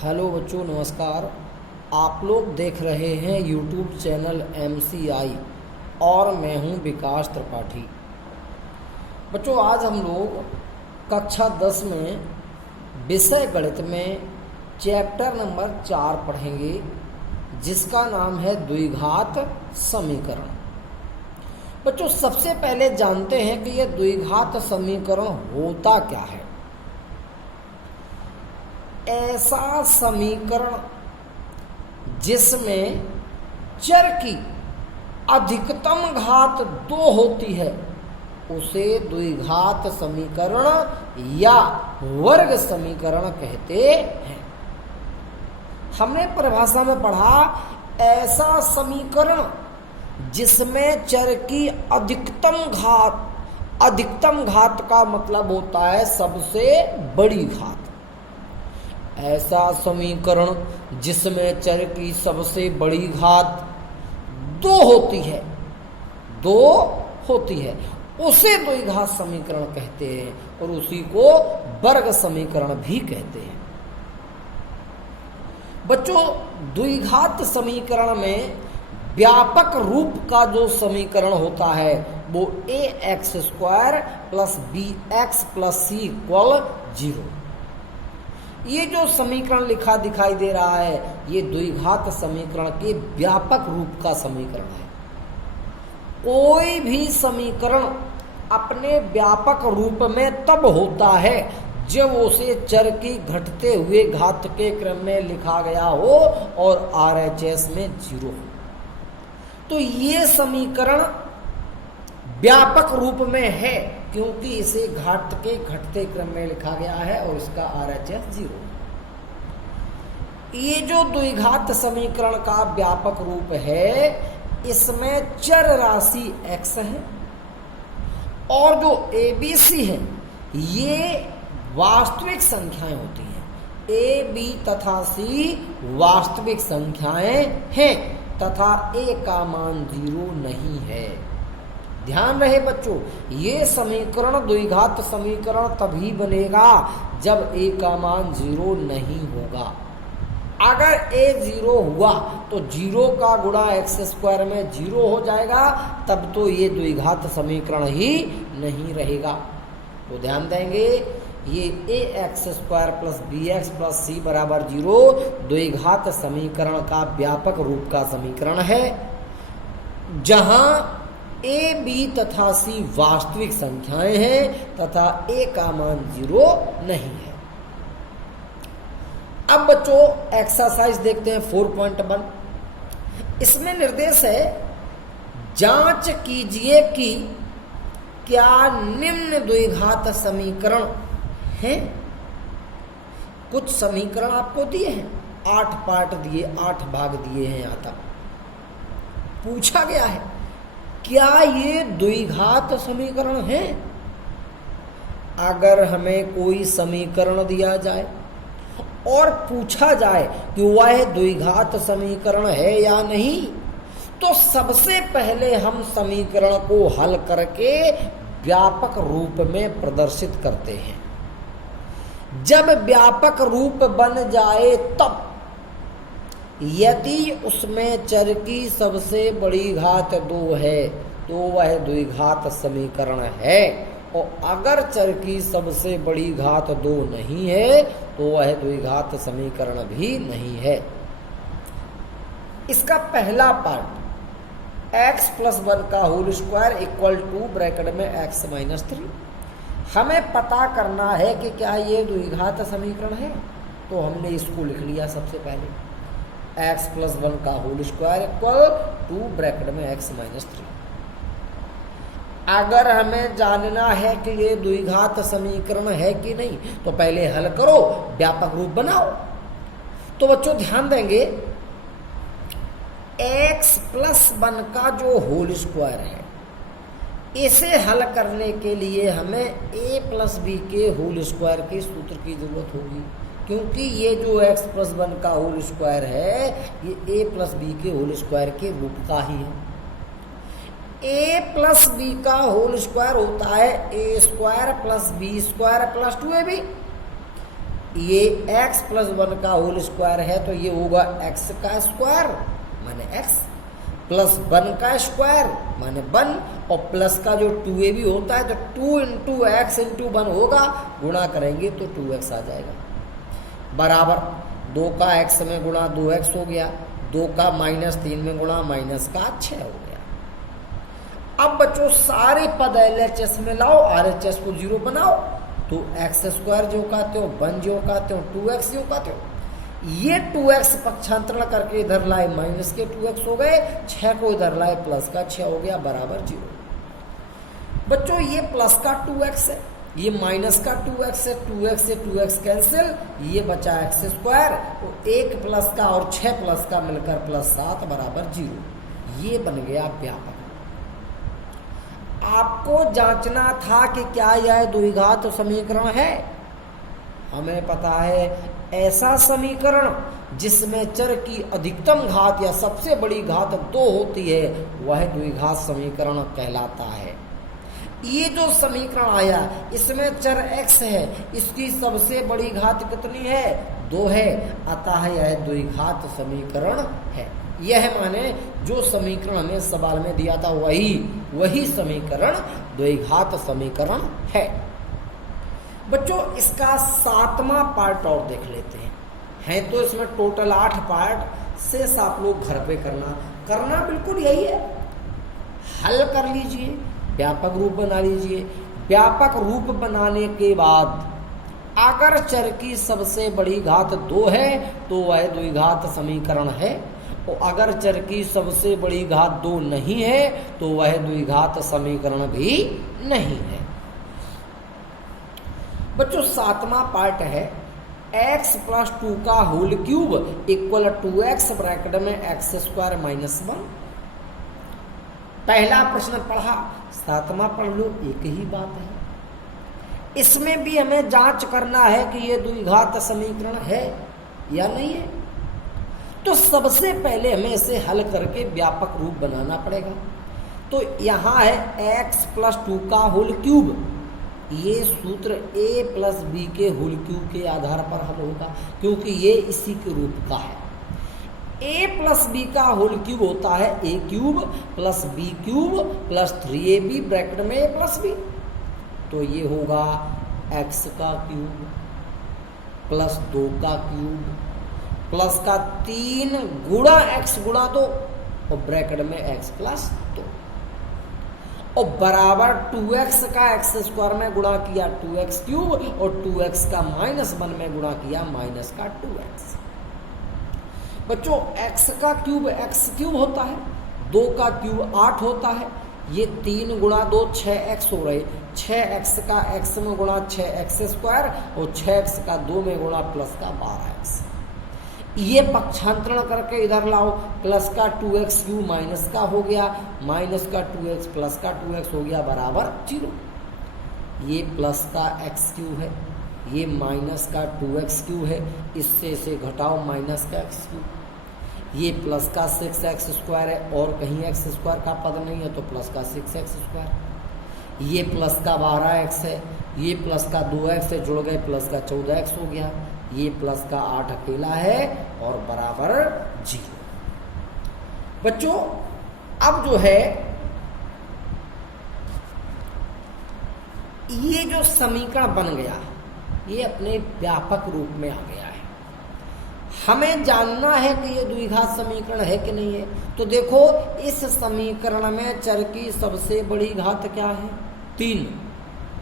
Hello बच्चों, नमस्कार। आप लोग देख रहे हैं यूट्यूब चैनल MCI और मैं हूं विकास त्रिपाठी। बच्चों, आज हम लोग कक्षा 10 में विषय गणित में चैप्टर नंबर 4 पढ़ेंगे, जिसका नाम है द्विघात समीकरण। बच्चों, सबसे पहले जानते हैं कि यह द्विघात समीकरण होता क्या है। ऐसा समीकरण जिसमें चर की अधिकतम घात 2 होती है उसे द्विघात समीकरण या वर्ग समीकरण कहते हैं। हमने परिभाषा में पढ़ा, ऐसा समीकरण जिसमें चर की अधिकतम घात का मतलब होता है सबसे बड़ी घात। ऐसा समीकरण जिसमें चर की सबसे बड़ी घात 2 होती है उसे द्विघात समीकरण कहते हैं और उसी को वर्ग समीकरण भी कहते हैं। बच्चों, द्विघात समीकरण में व्यापक रूप का जो समीकरण होता है वो ax² + bx + c = 0। ये जो समीकरण लिखा दिखाई दे रहा है, ये द्विघात समीकरण के व्यापक रूप का समीकरण है। कोई भी समीकरण अपने व्यापक रूप में तब होता है जब उसे चर की घटते हुए घात के क्रम में लिखा गया हो और RHS में 0 हो। तो ये समीकरण व्यापक रूप में है क्योंकि इसे घात के घटते क्रम में लिखा गया है और इसका RHS 0। ये जो द्विघात समीकरण का व्यापक रूप है, इसमें चर राशि x है और जो ABC है ये वास्तविक संख्याएं होती हैं। A, B तथा C वास्तविक संख्याएं हैं तथा A का मान 0 नहीं है। ध्यान रहे बच्चों, ये समीकरण द्विघात समीकरण तभी बनेगा जब A का मान 0 नहीं होगा। अगर A 0 हुआ तो 0 का गुणा x² में 0 हो जाएगा, तब तो ये द्विघात समीकरण ही नहीं रहेगा। तो ध्यान देंगे, ये ax² + bx + c = 0 द्विघात समीकरण का व्यापक रूप का समीकरण है, जहां A, B तथा C वास्तविक संख्याएं हैं तथा A का मान 0 नहीं है। अब बच्चों, एक्सरसाइज देखते हैं 4.1। इसमें निर्देश है, जांच कीजिए कि क्या निम्न द्विघात समीकरण हैं। कुछ समीकरण आपको दिए हैं, 8 पार्ट दिए, 8 भाग दिए हैं। यहां तक पूछा गया है क्या ये द्विघात समीकरण है। अगर हमें कोई समीकरण दिया जाए और पूछा जाए कि वह द्विघात समीकरण है या नहीं, तो सबसे पहले हम समीकरण को हल करके व्यापक रूप में प्रदर्शित करते हैं। जब व्यापक रूप बन जाए तब यदि उसमें चर की सबसे बड़ी घात 2 है तो वह द्विघात समीकरण है, और अगर चर की सबसे बड़ी घात 2 नहीं है तो वह द्विघात समीकरण भी नहीं है। इसका पहला पार्ट x + 1 का होल स्क्वायर = ब्रैकेट में x - 3। हमें पता करना है कि क्या ये द्विघात समीकरण है, तो हमने इसको लिख लिया सबसे पहले, x + 1 का होल स्क्वायर = ब्रैकेट में x - 3। अगर हमें जानना है कि ये द्विघात समीकरण है कि नहीं, तो पहले हल करो, व्यापक रूप बनाओ। तो बच्चों ध्यान देंगे, x + 1 का जो होल स्क्वायर है, इसे हल करने के लिए हमें a + b के होल स्क्वायर के सूत्र की जरूरत होगी, क्योंकि ये जो x + 1 का होल स्क्वायर है ये a + b के होल स्क्वायर के रूप का ही है। a + b का होल स्क्वायर होता है a² + b² + 2ab। ये x प्लस 1 का होल स्क्वायर है तो ये होगा x का स्क्वायर माने x प्लस 1 का स्क्वायर माने 1 और प्लस का जो 2ab होता है तो 2 इंटू एक्स इंटू 1 होगा, गुणा करेंगे तो 2x आ जाएगा बराबर 2 का x में गुणा 2x हो गया, 2 का -3 में गुणा माइनस का 6 हो गया। अब बच्चों सारे पद LHS में लाओ, RHS को 0 बनाओ तो एक्स स्क्वायर जो कहते हो 1 जो कहते हो 2x जो कहते हो, ये 2x पक्षांतरण करके इधर लाए माइनस के 2x हो गए, 6 को इधर लाए प्लस का 6 हो गया बराबर 0। बच्चों ये प्लस का 2x है, ये माइनस का 2x है, 2x से 2x कैंसिल, ये बचा x स्क्वायर, तो 1 प्लस का और 6 प्लस का मिलकर +7 बराबर 0। ये बन गया व्यापक। आपको जांचना था कि क्या यह द्विघात समीकरण है। हमें पता है ऐसा समीकरण जिसमें चर की अधिकतम घात या सबसे बड़ी घात 2 होती है वह द्विघात समीकरण कहलाता है। ये जो समीकरण आया इसमें चर x है, इसकी सबसे बड़ी घात कितनी है 2 है, अतः यह द्विघात समीकरण है। यह माने जो समीकरण हमें सवाल में दिया था वही समीकरण द्विघात समीकरण है। बच्चों इसका 7वां पार्ट और देख लेते हैं तो इसमें टोटल 8 पार्ट, शेष आप लोग घर पे करना बिल्कुल यही है। हल कर लीजिए, व्यापक रूप बना लीजिए। व्यापक रूप बनाने के बाद अगर चर की सबसे बड़ी घात 2 है तो वह द्विघात समीकरण है, और अगर चर की सबसे बड़ी घात 2 नहीं है तो वह द्विघात समीकरण भी नहीं है। बच्चों 7वां पार्ट है x प्लस 2 का whole cube equal 2x bracket में x स्क्वायर माइनस 1। पहला प्रश्न पढ़ा, 7वां पढ़ लो, एक ही बात है। इसमें भी हमें जांच करना है कि ये द्विघात समीकरण है या नहीं है। तो सबसे पहले हमें इसे हल करके व्यापक रूप बनाना पड़ेगा। तो यहाँ है x प्लस 2 का होल क्यूब, ये सूत्र a प्लस बी के होल क्यूब के आधार पर हल होगा क्योंकि ये इसी के रूप का है। a प्लस बी का होल क्यूब होता है a cube plus B cube plus 3ab bracket में a प्लस बी, तो ये होगा x का क्यूब प्लस 2 का क्यूब प्लस का 3 गुणा x गुणा 2 और ब्रैकेट में x प्लस 2 और बराबर 2x का x स्क्वायर में गुणा किया 2x क्यूब और 2x का -1 में गुणा किया माइनस का 2x। बच्चों x का क्यूब x क्यूब होता है, 2 का क्यूब 8 होता है, ये 3 गुणा 2 6x हो रहे, 6x का x में गुणा 6x स्क्वायर और 6x का 2 में गुणा प्लस का 12x। ये पक्षांतरण करके इधर लाओ, प्लस का 2x क्यूब माइनस का हो गया, माइनस का 2x प्लस का 2x हो गया बराबर 0। ये प्लस का x क्यूब है, ये माइनस का 2x क्यूब है, इससे इसे घटाओ माइनस का x क्यूब, ये प्लस का 6x स्क्वायर है और कहीं x स्क्वायर का पद नहीं है तो प्लस का 6x स्क्वायर, ये प्लस का 12x है, ये प्लस का 2x है, जुड़ गए प्लस का 14x हो गया, ये प्लस का 8 अकेला है और बराबर 0। बच्चों अब जो है ये जो समीकरण बन गया ये अपने व्यापक रूप में आ गया है। हमें जानना है कि ये द्विघात समीकरण है कि नहीं है। तो देखो इस समीकरण में चर की सबसे बड़ी घात क्या है 3।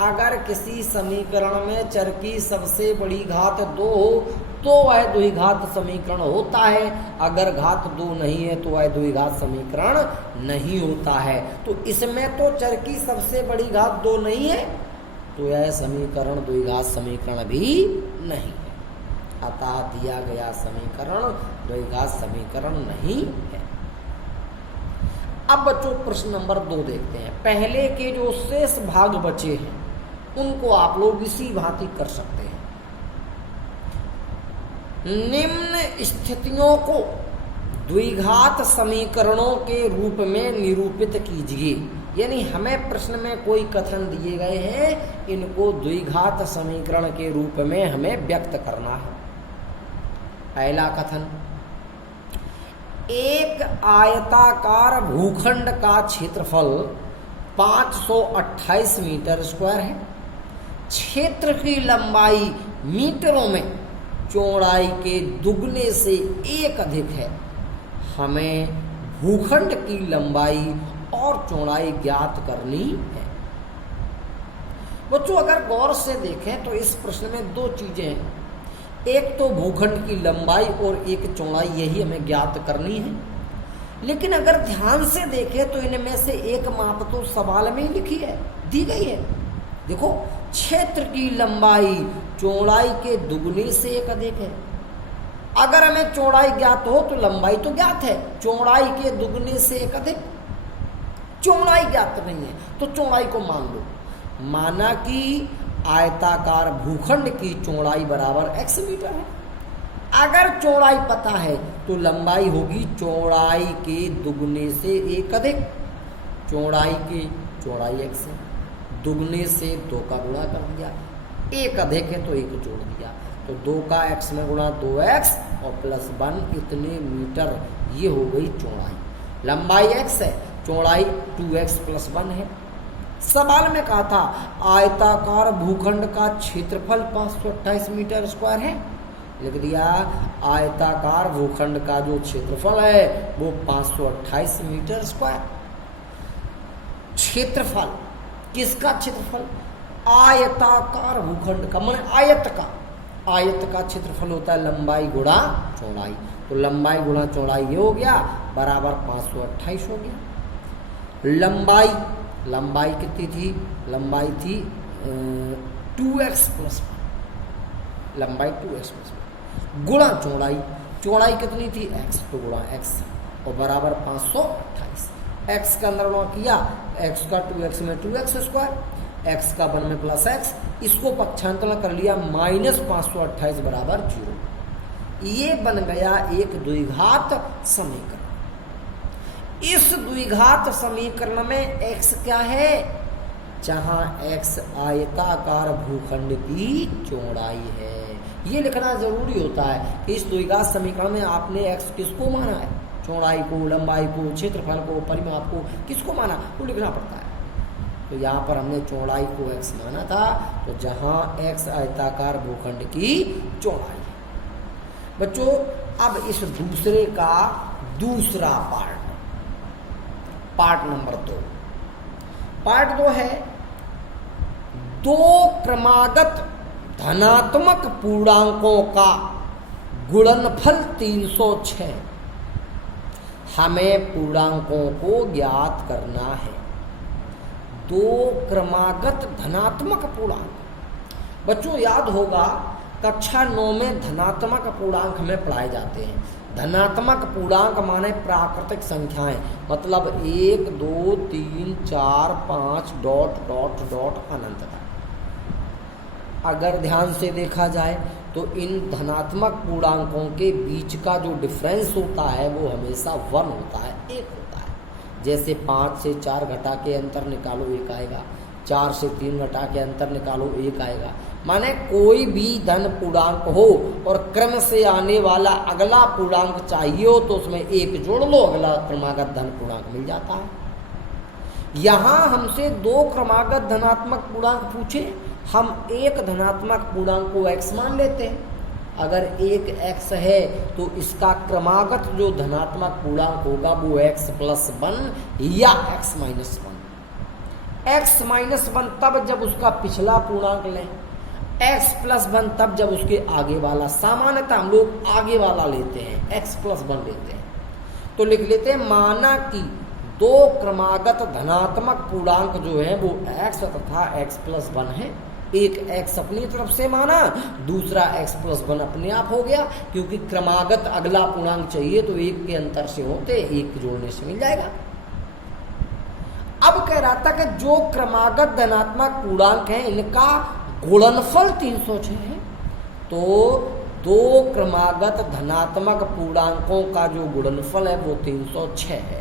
अगर किसी समीकरण में चर की सबसे बड़ी घात 2 हो तो वह द्विघात समीकरण होता है, अगर घात 2 नहीं है तो वह द्विघात समीकरण नहीं होता है। तो इसमें तो चर की सबसे बड़ी घात 2 नहीं है तो यह समीकरण द्विघात समीकरण भी नहीं है, अतः दिया गया समीकरण द्विघात समीकरण नहीं है। अब बच्चों प्रश्न नंबर 2 देखते हैं। पहले के जो शेष भाग बचे हैं उनको आप लोग इसी भांति कर सकते हैं। निम्न स्थितियों को द्विघात समीकरणों के रूप में निरूपित कीजिए। यानी हमें प्रश्न में कोई कथन दिए गए हैं, इनको द्विघात समीकरण के रूप में हमें व्यक्त करना है। पहला कथन, एक आयताकार भूखंड का क्षेत्रफल 528 मीटर स्क्वायर है। क्षेत्र की लंबाई मीटरों में चौड़ाई के दुगने से 1 अधिक है। हमें भूखंड की लंबाई और चौड़ाई ज्ञात करनी है। बच्चों अगर गौर से देखें तो इस प्रश्न में दो चीजें हैं, एक तो भूखंड की लंबाई और एक चौड़ाई, यही हमें ज्ञात करनी है। लेकिन अगर ध्यान से देखें तो इनमें से एक माप तो सवाल में ही लिखी है, दी गई है। देखो, क्षेत्र की लंबाई चौड़ाई के दुगने से 1 अधिक है। अगर हमें चौड़ाई ज्ञात हो तो लंबाई तो ज्ञात है, चौड़ाई के दुगने से 1 अधिक। चौड़ाई ज्ञात नहीं है तो चौड़ाई को मान लो। माना कि आयताकार भूखंड की चौड़ाई बराबर x मीटर है। अगर चौड़ाई पता है तो लंबाई होगी चौड़ाई के दुगने से 1 अधिक। चौड़ाई x है, दुगने से 2 का गुणा कर दिया, 1 अधिक है तो 1 जोड़ दिया, तो 2 का x में गुणा 2x और प्लस 1 इतने मीटर, ये हो गई चौड़ाई। लंबाई x है, चौड़ाई 2x प्लस 1 है। सवाल में कहा था आयताकार भूखंड का क्षेत्रफल 528 मीटर स्क्वायर है, लिख दिया आयताकार भूखंड का जो क्षेत्रफल है वो 528 मीटर स्क्वायर। क्षेत्रफल किसका क्षेत्रफल? आयताकार भूखंड का, माने आयत का क्षेत्रफल होता है लंबाई गुणा चौड़ाई, तो लंबाई गुणा चौड़ाई ये हो गया बराबर 528 हो गया। लंबाई कितनी थी? लंबाई थी 2x प्लस 1, लंबाई 2x प्लस 1 गुणा चौड़ाई कितनी थी? x, तो गुणा x और बराबर 528। x का अंदर गुणा किया, x का 2x में 2x स्क्वायर, x का 1 में प्लस x, इसको पक्षांतरण कर लिया, माइनस 528 बराबर 0। ये बन गया एक द्विघात समीकरण। इस द्विघात समीकरण में x क्या है? जहां x आयताकार भूखंड की चौड़ाई है। ये लिखना जरूरी होता है कि इस द्विघात समीकरण में आपने x किसको माना है? चौड़ाई को, लंबाई को, क्षेत्रफल को, परिमाप को, किसको माना वो लिखना पड़ता है। तो यहाँ पर हमने चौड़ाई को x माना था, तो जहां x आयताकार भूखंड की चौड़ाई है। बच्चों अब इस दूसरे का दूसरा पार्ट नंबर 2। पार्ट 2 है, 2 क्रमागत धनात्मक पूर्णांकों का गुणनफल 306। हमें पूर्णांकों को ज्ञात करना है। 2 क्रमागत धनात्मक पूर्णांक। बच्चों याद होगा कक्षा 9 में धनात्मक पूर्णांक हमें पढ़ाए जाते हैं। धनात्मक पूर्णांक माने प्राकृतिक संख्याएं, मतलब 1 2 3 4 5 डॉट डॉट डॉट अनंत तक। अगर ध्यान से देखा जाए तो इन धनात्मक पूर्णांकों के बीच का जो डिफरेंस होता है वो हमेशा 1 होता है, 1 होता है। जैसे 5 से 4 घटा के अंतर निकालो 1 आएगा, 4 से 3 घटा के अंतर निकालो 1 आएगा। माने कोई भी धन पूर्णांक हो और क्रम से आने वाला अगला पूर्णांक चाहिए हो तो उसमें 1 जोड़ लो, अगला क्रमागत धन पूर्णांक मिल जाता है। यहाँ हमसे 2 क्रमागत धनात्मक पूर्णांक पूछे, हम एक धनात्मक पूर्णांक को x मान लेते हैं। अगर एक x है तो इसका क्रमागत जो धनात्मक पूर्णांक होगा वो x प्लस 1 या x माइनस 1। x माइनस 1 तब जब उसका पिछला पूर्णांक लें, x प्लस 1 तब जब उसके आगे वाला। सामान्यतः हम लोग आगे वाला लेते हैं, x प्लस 1 लेते हैं। तो लिख लेते हैं, माना कि 2 क्रमागत धनात्मक पूर्णांक जो है वो x तथा x प्लस 1 है। एक x अपनी तरफ से माना, दूसरा x प्लस 1 अपने आप हो गया, क्योंकि क्रमागत अगला पूर्णांक चाहिए तो 1 के अंतर से होते 1 जोड़ने से मिल जाएगा। अब कह रहा था कि जो क्रमागत धनात्मक पूर्णांक है इनका गुणनफल 306 है। तो 2 क्रमागत धनात्मक पूर्णांकों का जो गुणनफल है वो 306 है।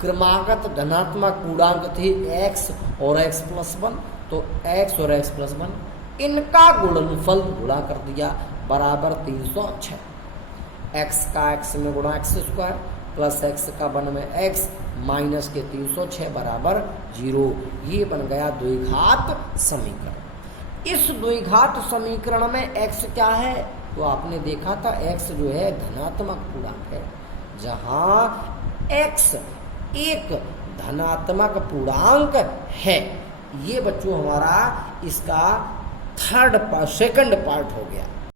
क्रमागत धनात्मक पूर्णांक थे x और x प्लस 1, तो x और x प्लस 1 इनका गुणनफल गुणा कर दिया बराबर 306। x का x में गुणा x स्क्वायर प्लस x का 1 में x माइनस के 306 बराबर 0। ये बन गया द्विघात समीकरण। इस द्विघात समीकरण में x क्या है, तो आपने देखा था x जो है धनात्मक पूर्णांक है। जहां x एक धनात्मक पूर्णांक है, ये बच्चों हमारा इसका सेकंड पार्ट हो गया।